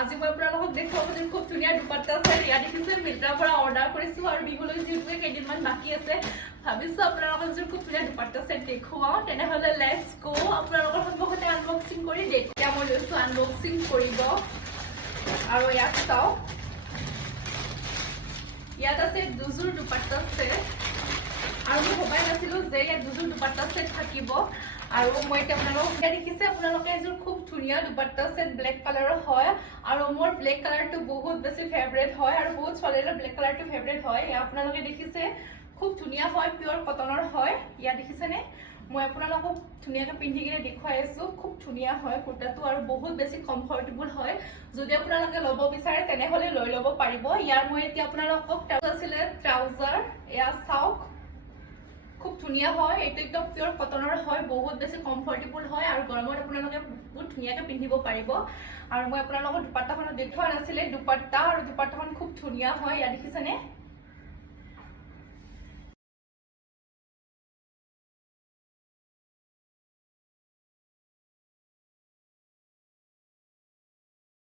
আজি মই আপোনালোকক দেখুৱাব যে খুব ধুনীয়া দুপাট্টা আছে। ইয়াত দেখিছে মিন্ত্ৰাৰ পৰা অৰ্ডাৰ কৰিছো আৰু বিহুলৈ যিহেতু কেইদিনমান বাকী আছে, ভাবিছো আপোনালোকক যে খুব ধুনীয়া দুপাট্টা ছেট দেখুৱাও। তেনেহ'লে লেটছ গো। আপোনালোকৰ সন্মুখতে আনবক্সিং কৰি এতিয়া মই লৈছো আনবক্সিং কৰিব। আৰু ইয়াত চাওক, ইয়াত আছে দুযোৰ দুপাট্টা ছেট আৰু মই ভবাই নাছিলো যে ইয়াত দুযোৰ দুপাট্টা ছেট থাকিব। আৰু মই এতিয়া আপোনালোকক দেখিছে আপোনালোকে এযোৰ খুব ধুনীয়া দুপাট্টা ছেট ব্লেক কালাৰৰ হয় আৰু মোৰ ব্লেক কালাৰটো বহুত বেছি ফেভৰেট হয় আৰু বহুত ছোৱালীৰ ব্লেক কালাৰটো ফেভৰেট হয়। আপোনালোকে দেখিছে খুব ধুনীয়া হয়, পিয়ৰ কটনৰ হয়। ইয়াত দেখিছেনে, মই আপোনালোকক ধুনীয়াকৈ পিন্ধি কিনে দেখুৱাই আছো। খুব ধুনীয়া হয় কুৰ্তাটো আৰু বহুত বেছি কমফৰ্টেবল হয়। যদি আপোনালোকে ল'ব বিচাৰে তেনেহ'লে লৈ ল'ব পাৰিব। ইয়াৰ মই এতিয়া আপোনালোকক আছিলে ট্ৰাউজাৰ, এয়া চাওক খুব ধুনীয়া হয়। এইটো একদম পিয়ৰ কটনৰ হয়, বহুত বেছি কমফৰ্টেবল হয় আৰু গৰমত আপোনালোকে বহুত ধুনীয়াকৈ পিন্ধিব পাৰিব। আৰু মই আপোনালোকক দুপাট্টাখনত দেখুওৱা নাছিলে দুপাট্টা, আৰু দুপাট্টাখন খুব ধুনীয়া হয়। ইয়াত দেখিছেনে